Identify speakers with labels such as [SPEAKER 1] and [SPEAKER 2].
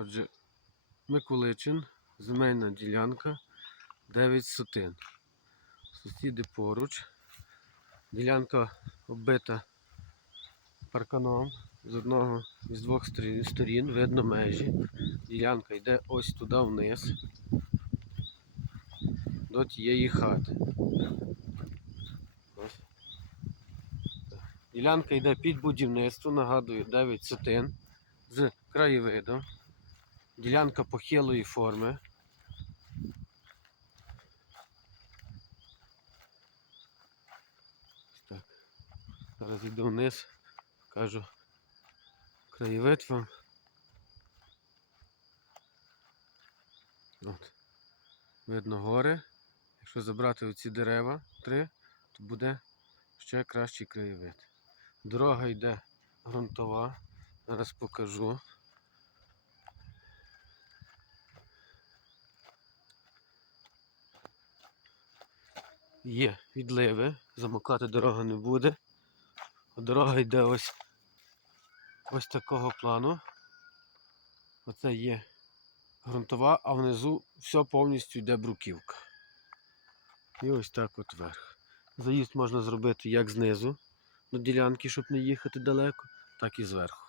[SPEAKER 1] Отже, Миколичин, земельна ділянка, 9 сотин. Сусіди поруч. Ділянка оббита парканом. З одного з двох сторін, видно межі. Ділянка йде ось туди вниз. До тієї хати. Ділянка йде під будівництво, нагадую, 9 сотин з краєвидом. Ділянка похилої форми. Так. Зараз йду вниз, покажу краєвид вам. От. Видно гори. Якщо забрати оці дерева три, то буде ще кращий краєвид. Дорога йде ґрунтова. Зараз покажу. Є відливи, замокати дорога не буде. Дорога йде ось, ось такого плану. Оце є ґрунтова, а внизу все повністю йде бруківка. І ось так от вверх. Заїзд можна зробити як знизу до ділянки, щоб не їхати далеко, так і зверху.